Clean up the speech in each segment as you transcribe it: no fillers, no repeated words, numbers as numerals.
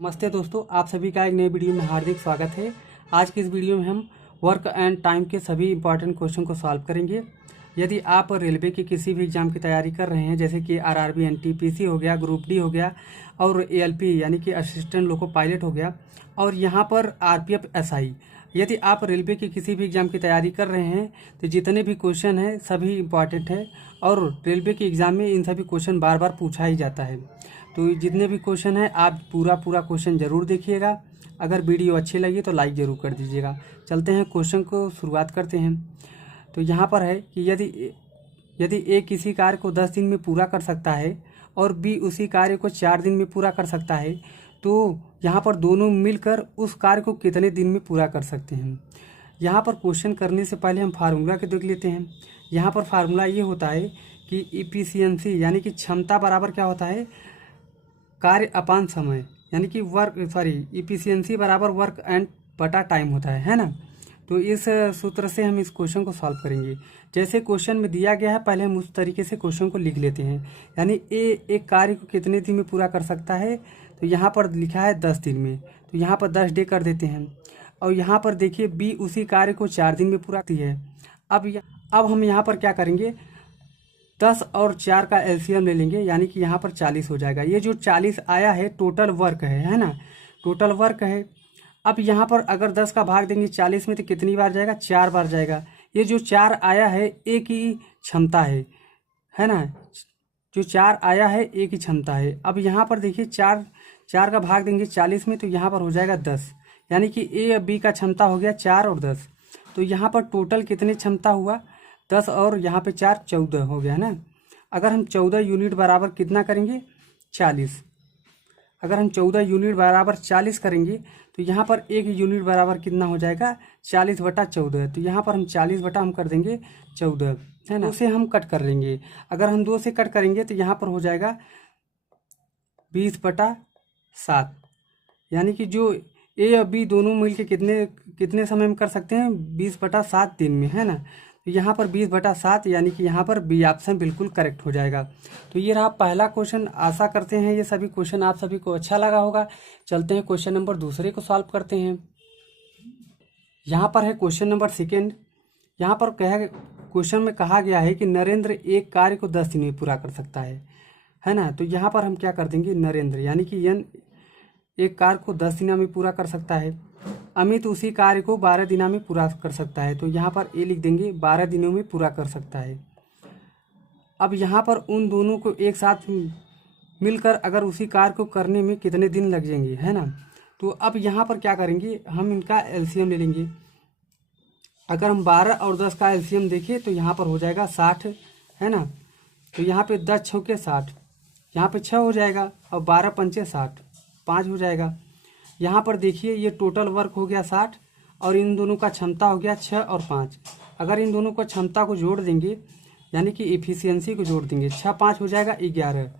नमस्ते दोस्तों, आप सभी का एक नए वीडियो में हार्दिक स्वागत है। आज की इस वीडियो में हम वर्क एंड टाइम के सभी इंपॉर्टेंट क्वेश्चन को सॉल्व करेंगे। यदि आप रेलवे के किसी भी एग्जाम की तैयारी कर रहे हैं, जैसे कि आरआरबी, एनटीपीसी हो गया, ग्रुप डी हो गया और एएलपी यानी कि असिस्टेंट लोको पायलट हो गया, और यहाँ पर आरपीएफ एसआई, यदि आप रेलवे की किसी भी एग्जाम की तैयारी कर रहे हैं तो जितने भी क्वेश्चन हैं सभी इंपॉर्टेंट है और रेलवे के एग्ज़ाम में इन सभी क्वेश्चन बार बार पूछा ही जाता है। तो जितने भी क्वेश्चन हैं आप पूरा क्वेश्चन ज़रूर देखिएगा। अगर वीडियो अच्छी लगी तो लाइक ज़रूर कर दीजिएगा। चलते हैं क्वेश्चन को शुरुआत करते हैं। तो यहाँ पर है कि यदि ए किसी कार्य को 10 दिन में पूरा कर सकता है और बी उसी कार्य को 4 दिन में पूरा कर सकता है, तो यहाँ पर दोनों मिलकर उस कार्य को कितने दिन में पूरा कर सकते हैं। यहाँ पर क्वेश्चन करने से पहले हम फार्मूला के देख लेते हैं। यहाँ पर फार्मूला ये होता है कि इफिशियंसी यानी कि क्षमता बराबर क्या होता है, कार्य अपान समय, यानी कि इफिशियंसी बराबर वर्क एंड बटा टाइम होता है ना। तो इस सूत्र से हम इस क्वेश्चन को सॉल्व करेंगे। जैसे क्वेश्चन में दिया गया है, पहले हम उस तरीके से क्वेश्चन को लिख लेते हैं। यानी ए एक कार्य को कितने दिन में पूरा कर सकता है, तो यहाँ पर लिखा है 10 दिन में, तो यहाँ पर 10 डे कर देते हैं। और यहाँ पर देखिए बी उसी कार्य को 4 दिन में पूरा करती है। अब हम यहाँ पर क्या करेंगे, 10 और 4 का एलसीएम ले लेंगे, यानी कि यहाँ पर 40 हो जाएगा। ये जो 40 आया है टोटल वर्क है ना, टोटल वर्क है। अब यहाँ पर अगर 10 का भाग देंगे 40 में तो कितनी बार जाएगा, 4 बार जाएगा। ये जो 4 आया है ए की क्षमता है ना, जो 4 आया है ए की क्षमता है। अब यहाँ पर देखिए 4 का भाग देंगे 40 में तो यहाँ पर हो जाएगा 10, यानी कि ए और बी का क्षमता हो गया 4 और 10। तो यहाँ पर टोटल कितनी क्षमता हुआ, 10 और यहाँ पे 4, 14 हो गया ना। अगर हम 14 यूनिट बराबर कितना करेंगे, 40। अगर हम 14 यूनिट बराबर 40 करेंगे तो यहाँ पर 1 यूनिट बराबर कितना हो जाएगा, 40/14। तो यहाँ पर हम 40 बटा हम कर देंगे 14, है ना। 2 से हम कट कर लेंगे। अगर हम 2 से कट करेंगे तो यहाँ पर हो जाएगा 20/7, यानी कि जो ए और बी दोनों मिलके कितने समय में कर सकते हैं, 20/7 दिन में, है ना। तो यहाँ पर 20/7 यानी कि यहाँ पर बी ऑप्शन बिल्कुल करेक्ट हो जाएगा। तो ये रहा पहला क्वेश्चन। आशा करते हैं ये सभी क्वेश्चन आप सभी को अच्छा लगा होगा। चलते हैं क्वेश्चन नंबर दूसरे को सॉल्व करते हैं। यहाँ पर है क्वेश्चन नंबर सेकेंड। यहाँ पर क्वेश्चन में कहा गया है कि नरेंद्र एक कार्य को 10 दिन में पूरा कर सकता है ना। तो यहाँ पर हम क्या कर देंगे, नरेंद्र यानी कि एन एक कार्य को 10 दिनों में पूरा कर सकता है। अमित उसी कार्य को 12 दिनों में पूरा कर सकता है। तो यहाँ पर ए लिख देंगे, 12 दिनों में पूरा कर सकता है। अब यहाँ पर उन दोनों को एक साथ मिलकर अगर उसी कार्य को करने में कितने दिन लग जाएंगे, है ना। तो अब यहाँ पर क्या करेंगे, हम इनका एलसीएम ले लेंगे। अगर हम 12 और 10 का एलसीएम देखें तो यहाँ पर हो जाएगा 60, है ना। तो यहाँ पे 10 छौके 60, यहाँ पे 6 हो जाएगा और 12 पंचे 60, 5 हो जाएगा। यहाँ पर देखिए ये टोटल वर्क हो गया 60 और इन दोनों का क्षमता हो गया 6 और 5। अगर इन दोनों को क्षमता को जोड़ देंगे यानी कि इफिशियंसी को जोड़ देंगे, 6 5 हो जाएगा 11।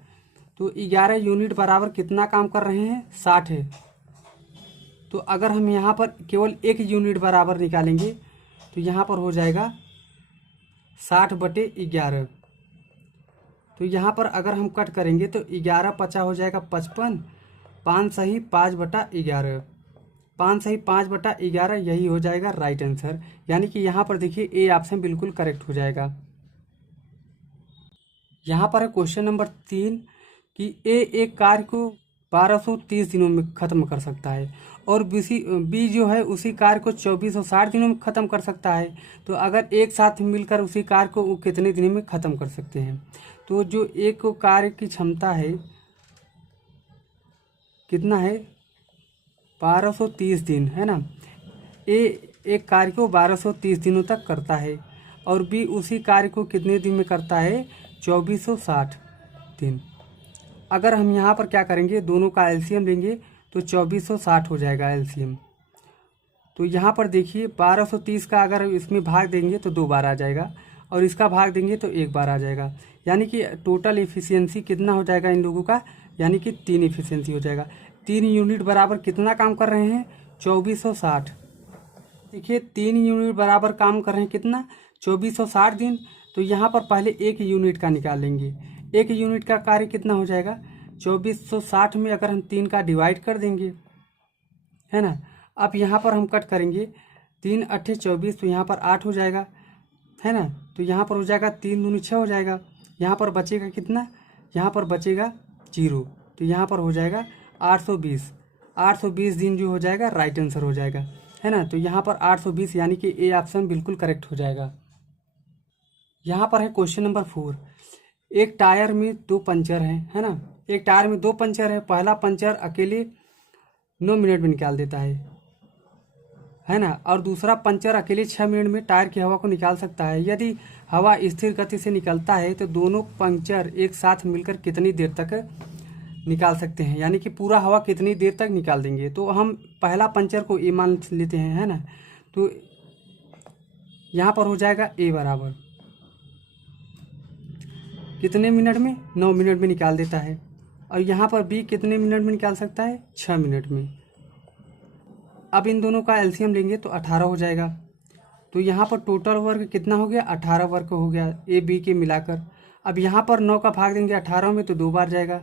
तो 11 यूनिट बराबर कितना काम कर रहे हैं, 60 है। तो अगर हम यहाँ पर केवल 1 यूनिट बराबर निकालेंगे तो यहाँ पर हो जाएगा 60/11। तो यहाँ पर अगर हम कट करेंगे तो 11 50 हो जाएगा 55, 5 सही 5/11, 5 सही 5/11, यही हो जाएगा राइट आंसर। यानी कि यहाँ पर देखिए ए ऑप्शन बिल्कुल करेक्ट हो जाएगा। यहाँ पर है क्वेश्चन नंबर 3 कि ए एक कार्य को 1230 दिनों में ख़त्म कर सकता है और बी जो है उसी कार्य को 2460 दिनों में ख़त्म कर सकता है। तो अगर एक साथ मिलकर उसी कार्य को वो कितने दिनों में ख़त्म कर सकते हैं। तो जो एक कार्य की क्षमता है कितना है, 1230 दिन, है ना। ए एक कार्य को 1230 दिनों तक करता है और बी उसी कार्य को कितने दिन में करता है, 2460 दिन। अगर हम यहाँ पर क्या करेंगे, दोनों का एलसीएम लेंगे तो 2460 हो जाएगा एलसीएम। तो यहाँ पर देखिए 1230 का अगर इसमें भाग देंगे तो 2 बार आ जाएगा और इसका भाग देंगे तो 1 बार आ जाएगा। यानी कि टोटल इफिशियंसी कितना हो जाएगा इन लोगों का, यानी कि 3 इफिशियंसी हो जाएगा। 3 यूनिट बराबर कितना काम कर रहे हैं, 2460। देखिए 3 यूनिट बराबर काम कर रहे हैं कितना, 2460 दिन। तो यहाँ पर पहले 1 यूनिट का निकाल लेंगे। 1 यूनिट का कार्य कितना हो जाएगा, 2460 में अगर हम 3 का डिवाइड कर देंगे, है ना। अब यहाँ पर हम कट करेंगे, 3 अट्ठे 24, तो यहाँ पर 8 हो जाएगा, है ना। तो यहाँ पर हो जाएगा 3 दूनी 6 हो जाएगा। यहाँ पर बचेगा कितना, यहाँ पर बचेगा 0, तो यहाँ पर हो जाएगा 820। 820 दिन जो हो जाएगा राइट आंसर हो जाएगा, है ना। तो यहाँ पर 820 यानी कि ए ऑप्शन बिल्कुल करेक्ट हो जाएगा। यहाँ पर है क्वेश्चन नंबर 4। एक टायर में 2 पंचर हैं, है ना। एक टायर में 2 पंचर है। पहला पंचर अकेले 9 मिनट में निकाल देता है ना। और दूसरा पंचर अकेले 6 मिनट में टायर की हवा को निकाल सकता है। यदि हवा स्थिर गति से निकलता है तो दोनों पंचर एक साथ मिलकर कितनी देर तक निकाल सकते हैं, यानी कि पूरा हवा कितनी देर तक निकाल देंगे। तो हम पहला पंचर को ए मान लेते हैं, है ना। तो यहाँ पर हो जाएगा ए बराबर कितने मिनट में, 9 मिनट में निकाल देता है। और यहाँ पर बी कितने मिनट में निकाल सकता है, 6 मिनट में। अब इन दोनों का एलसीएम लेंगे तो 18 हो जाएगा। तो यहाँ पर टोटल वर्क कितना हो गया, 18 वर्क हो गया ए बी के मिलाकर। अब यहाँ पर 9 का भाग देंगे 18 में तो 2 बार जाएगा,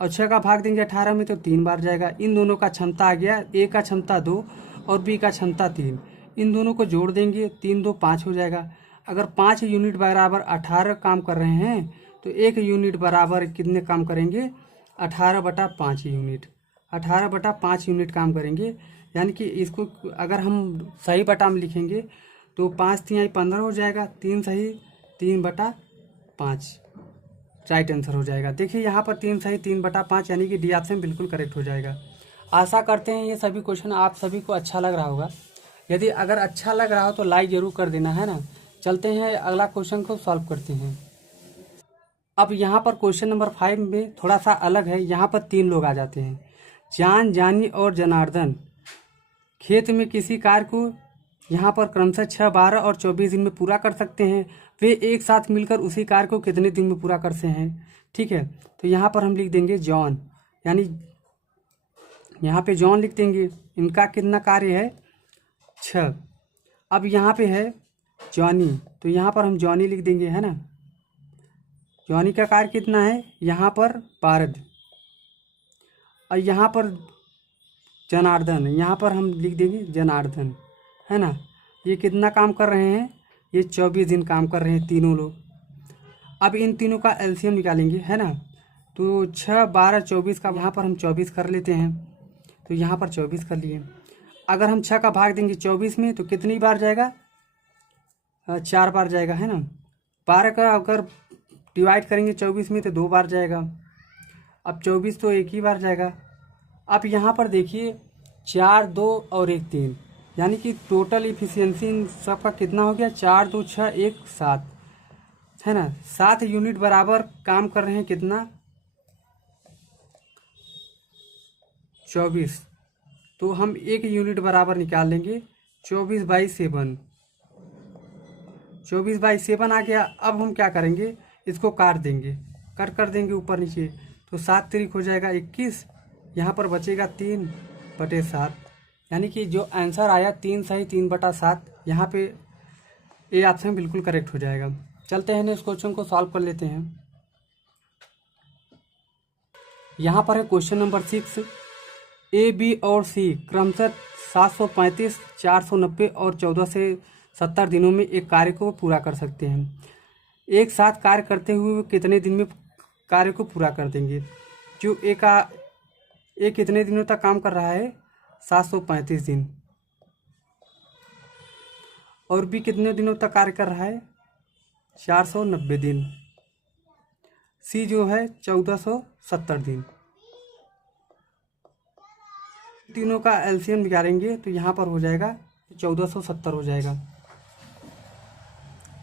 और 6 का भाग देंगे 18 में तो 3 बार जाएगा। इन दोनों का क्षमता आ गया, ए का क्षमता 2 और बी का क्षमता 3। इन दोनों को जोड़ देंगे, 3 2 5 हो जाएगा। अगर 5 यूनिट बराबर 18 काम कर रहे हैं तो 1 यूनिट बराबर कितने काम करेंगे, 18/5 यूनिट। 18/5 यूनिट काम करेंगे, यानी कि इसको अगर हम सही बटा में लिखेंगे तो 5 3 15 हो जाएगा, 3 सही 3/5 राइट आंसर हो जाएगा। देखिए यहाँ पर 3 सही 3/5 यानी कि डी ऑप्शन बिल्कुल करेक्ट हो जाएगा। आशा करते हैं ये सभी क्वेश्चन आप सभी को अच्छा लग रहा होगा। यदि अगर अच्छा लग रहा हो तो लाइक ज़रूर कर देना, है ना। चलते हैं अगला क्वेश्चन को सॉल्व करते हैं। अब यहाँ पर क्वेश्चन नंबर 5 में थोड़ा सा अलग है। यहाँ पर 3 लोग आ जाते हैं, जान, जानी और जनार्दन। खेत में किसी कार्य को यहाँ पर क्रमशः 6, 12 और 24 दिन में पूरा कर सकते हैं। वे एक साथ मिलकर उसी कार्य को कितने दिन में पूरा करते हैं, ठीक है। तो यहाँ पर हम लिख देंगे जॉन, यानी यहाँ पे जॉन लिख देंगे। इनका कितना कार्य है, 6। अब यहाँ पे है जॉनी, तो यहाँ पर हम जॉनी लिख देंगे, है ना। जॉनी का कार्य कितना है, यहाँ पर 12। और यहाँ पर जनार्दन, यहाँ पर हम लिख देंगे जनार्दन, है ना। ये कितना काम कर रहे हैं, ये 24 दिन काम कर रहे हैं तीनों लोग। अब इन तीनों का एलसीएम निकालेंगे, है ना। तो 6 12 24 का यहाँ पर हम 24 कर लेते हैं, तो यहाँ पर 24 कर लिए। अगर हम 6 का भाग देंगे 24 में तो कितनी बार जाएगा, 4 बार जाएगा, है ना। 12 का अगर डिवाइड करेंगे 24 में तो 2 बार जाएगा। अब 24 तो एक ही बार जाएगा। अब यहाँ पर देखिए 4 2 और 1 3, यानी कि टोटल इफिशियंसी इन सबका कितना हो गया, 4 2 6 1 7, है ना। 7 यूनिट बराबर काम कर रहे हैं, कितना, 24। तो हम 1 यूनिट बराबर निकाल लेंगे, 24/7। 24/7 आ गया। अब हम क्या करेंगे, इसको काट देंगे, कट कर देंगे ऊपर नीचे, तो 7 3 हो जाएगा 21। यहाँ पर बचेगा 3/7, यानी कि जो आंसर आया 3 सही 3/7, यहाँ पे ए ऑप्शन बिल्कुल करेक्ट हो जाएगा। चलते हैं इस क्वेश्चन को सॉल्व कर लेते हैं। यहाँ पर है क्वेश्चन नंबर 6। ए बी और सी क्रमशः 735 490 और 14 से 70 दिनों में एक कार्य को पूरा कर सकते हैं। एक साथ कार्य करते हुए कितने दिन में कार्य को पूरा कर देंगे। जो ए कितने दिनों तक काम कर रहा है, 735 दिन, और बी कितने दिनों तक कार्य कर रहा है, 490 दिन, सी जो है 1470 दिन। तीनों का एलसीएम निकालेंगे तो यहाँ पर हो जाएगा 1470 हो जाएगा।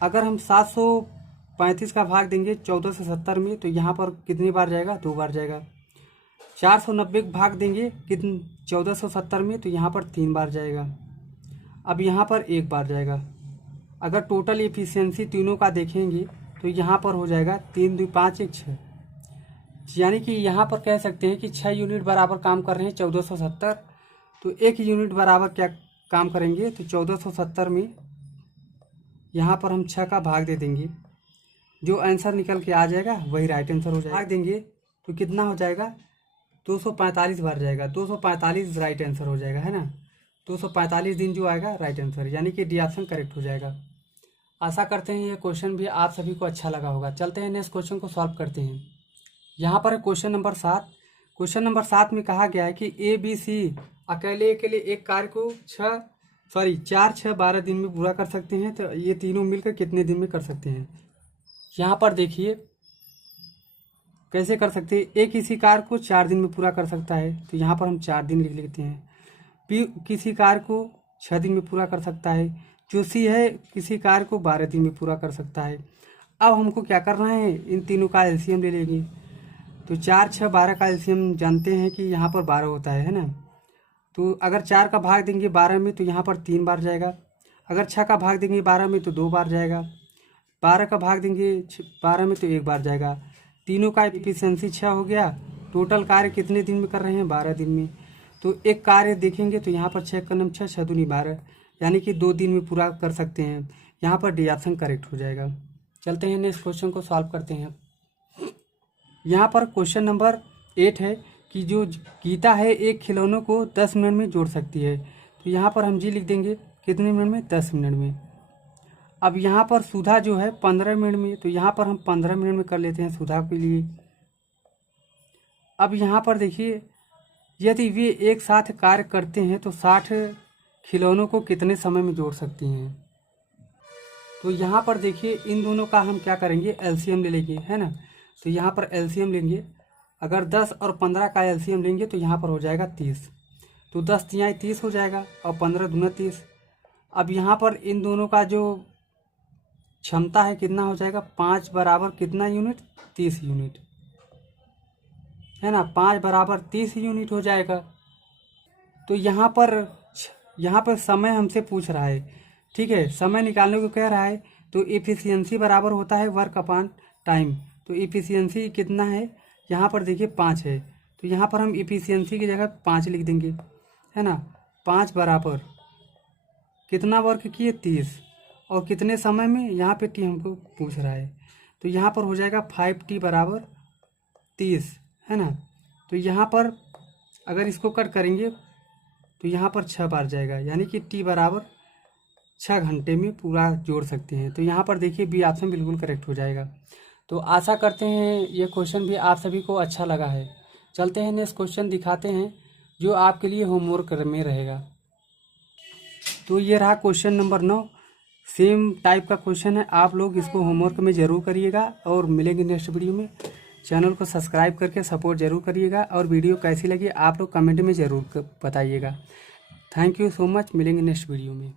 अगर हम 735 का भाग देंगे 14 से 70 में तो यहाँ पर कितनी बार जाएगा, 2 बार जाएगा। 490 का भाग देंगे 1470 में तो यहाँ पर 3 बार जाएगा। अब यहाँ पर 1 बार जाएगा। अगर टोटल एफिशिएंसी तीनों का देखेंगे तो यहाँ पर हो जाएगा 3 2 5 1 6, यानी कि यहाँ पर कह सकते हैं कि 6 यूनिट बराबर काम कर रहे हैं 1470। तो 1 यूनिट बराबर क्या काम करेंगे, तो 1470 में यहाँ पर हम 6 का भाग दे देंगे, जो आंसर निकल के आ जाएगा वही राइट आंसर हो जाएगा। भाग देंगे तो कितना हो जाएगा, 245 बार जाएगा। 245 राइट आंसर हो जाएगा, है ना। 245 दिन जो आएगा राइट आंसर, यानी कि डी ऑप्शन करेक्ट हो जाएगा। आशा करते हैं ये क्वेश्चन भी आप सभी को अच्छा लगा होगा। चलते हैं नेक्स्ट क्वेश्चन को सॉल्व करते हैं। यहाँ पर क्वेश्चन नंबर 7। क्वेश्चन नंबर 7 में कहा गया है कि ABC अकेले एक कार्य को 4, 6, 12 दिन में पूरा कर सकते हैं। तो ये तीनों मिलकर कितने दिन में कर सकते हैं। यहाँ पर देखिए कैसे कर सकते हैं। A किसी कार्य को 4 दिन में पूरा कर सकता है, तो यहाँ पर हम 4 दिन लिख लेते हैं। B किसी कार्य को 6 दिन में पूरा कर सकता है। जो C है किसी कार्य को 12 दिन में पूरा कर सकता है। अब हमको क्या करना है, इन तीनों का एलसीएम ले लेंगे। तो 4, 6, 12 का एलसीएम जानते हैं कि यहाँ पर 12 होता है ना। तो अगर 4 का भाग देंगे 12 में तो यहाँ पर 3 बार जाएगा। अगर 6 का भाग देंगे 12 में तो 2 बार जाएगा। 12 का भाग देंगे 12 में तो 1 बार जाएगा। तीनों का एफिशिएंसी 6 हो गया। टोटल कार्य कितने दिन में कर रहे हैं, 12 दिन में। तो एक कार्य देखेंगे तो यहाँ पर 6 का नाम 6, 6 दूनी 12, यानी कि 2 दिन में पूरा कर सकते हैं। यहाँ पर डी ऑप्शन करेक्ट हो जाएगा। चलते हैं नेक्स्ट क्वेश्चन को सॉल्व करते हैं। यहाँ पर क्वेश्चन नंबर 8 है कि जो गीता है एक खिलौनों को 10 मिनट में जोड़ सकती है। तो यहाँ पर हम जी लिख देंगे कितने मिनट में, 10 मिनट में। अब यहाँ पर सुधा जो है 15 मिनट में, तो यहाँ पर हम 15 मिनट में कर लेते हैं सुधा के लिए। अब यहाँ पर देखिए यदि वे एक साथ कार्य करते हैं तो 60 खिलौनों को कितने समय में जोड़ सकती हैं। तो यहाँ पर देखिए इन दोनों का हम क्या करेंगे, एलसीएम ले लेंगे, है ना। तो यहाँ पर एलसीएम लेंगे। अगर 10 और 15 का एलसीएम लेंगे तो यहाँ पर हो जाएगा 30। तो 10 तिहाई 30 हो जाएगा और 15 दूना 30। अब यहाँ पर इन दोनों का जो क्षमता है कितना हो जाएगा, 5 बराबर कितना यूनिट, 30 यूनिट, है ना। 5 बराबर 30 यूनिट हो जाएगा। तो यहाँ पर समय हमसे पूछ रहा है, ठीक है, समय निकालने को कह रहा है। तो एफिशिएंसी बराबर होता है वर्क अपॉन टाइम। तो एफिशिएंसी कितना है, यहाँ पर देखिए 5 है। तो यहाँ पर हम एफिशिएंसी की जगह 5 लिख देंगे, है ना। 5 बराबर कितना वर्क किए, 30, और कितने समय में, यहाँ पे टी हमको पूछ रहा है। तो यहाँ पर हो जाएगा 5t बराबर 30, है ना। तो यहाँ पर अगर इसको कट करेंगे तो यहाँ पर 6 बार जाएगा, यानी कि t बराबर 6 घंटे में पूरा जोड़ सकते हैं। तो यहाँ पर देखिए बी ऑप्शन बिल्कुल करेक्ट हो जाएगा। तो आशा करते हैं ये क्वेश्चन भी आप सभी को अच्छा लगा है। चलते हैं नेक्स्ट क्वेश्चन दिखाते हैं जो आपके लिए होमवर्क में रहेगा। तो ये रहा क्वेश्चन नंबर 9। सेम टाइप का क्वेश्चन है, आप लोग इसको होमवर्क में ज़रूर करिएगा और मिलेंगे नेक्स्ट वीडियो में। चैनल को सब्सक्राइब करके सपोर्ट ज़रूर करिएगा और वीडियो कैसी लगी आप लोग कमेंट में ज़रूर बताइएगा। थैंक यू सो मच, मिलेंगे नेक्स्ट वीडियो में।